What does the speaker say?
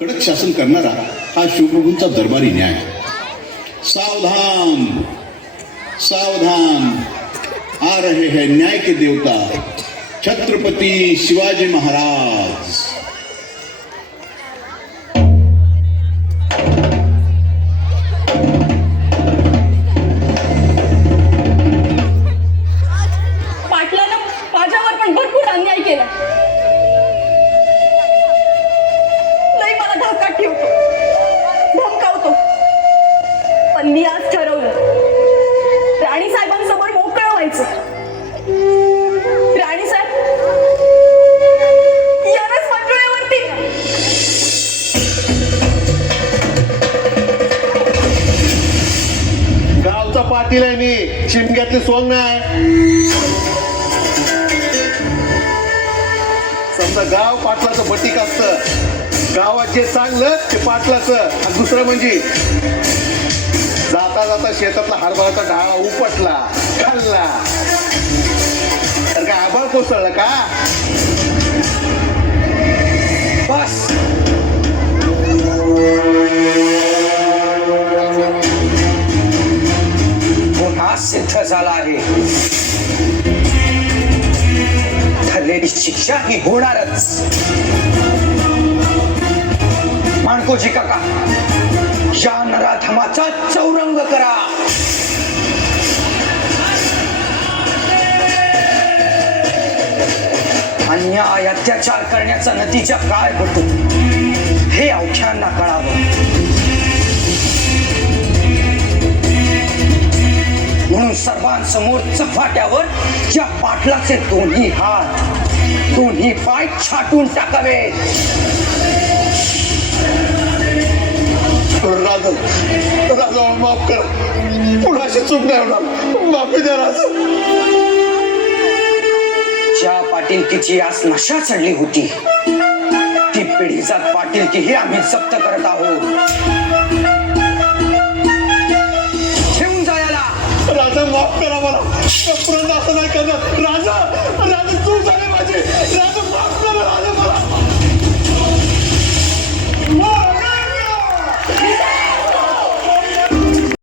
कडक शासन करणारा हा शिवप्रभूंचा दरबारी न्याय. सावधान सावधान, आ रहे हैं न्याय के देवता छत्रपति शिवाजी महाराज. पाटलानं माझ्यावर पण भरपूर अन्याय केला. लई मला धाकात ठेवतो, धमकावतो. पण मी आज ठरवलं, राणी साहेबांसमोर मोकळं व्हायचं. राणी साहेब यानंच मंजुळेवरती. गावचा पाटील आहे मी, शिमग्यातली सोंग नाही. समजा गाव पाटलाचं बटीक असतं. गावात जे चांगलं ते पाटलाचं, आणि दुसरं म्हणजे जाता जाता शेतातला हरभराचा ढाळा उपटला, खाल्ला तर काय आभाळ कोसळलं का? बस गुन्हा सिद्ध झाला आहे. ठरलेली शिक्षा ही होणारच. माणकोजी काका, या नराधमाचा चौरंग करा. अन्याय अत्याचार करण्याचा नतीजा काय होतो हे अवघ्यांना कळावं. म्हणून सर्वांसमोर चव्हाट्यावर या पाटलाचे दोन्ही हात, दोन्ही पाय छाटून टाकावेत. राजा राजा माफ कर, पुढाशी चूक नाही होणार, माफी द्या राजा. ज्या पाटीलकीची आज नशा चढली होती ती पिढीजात पाटीलकी ही आम्ही जप्त करत आहोत. राजा माफ करा मला, पुन्हा असं नाही करणार.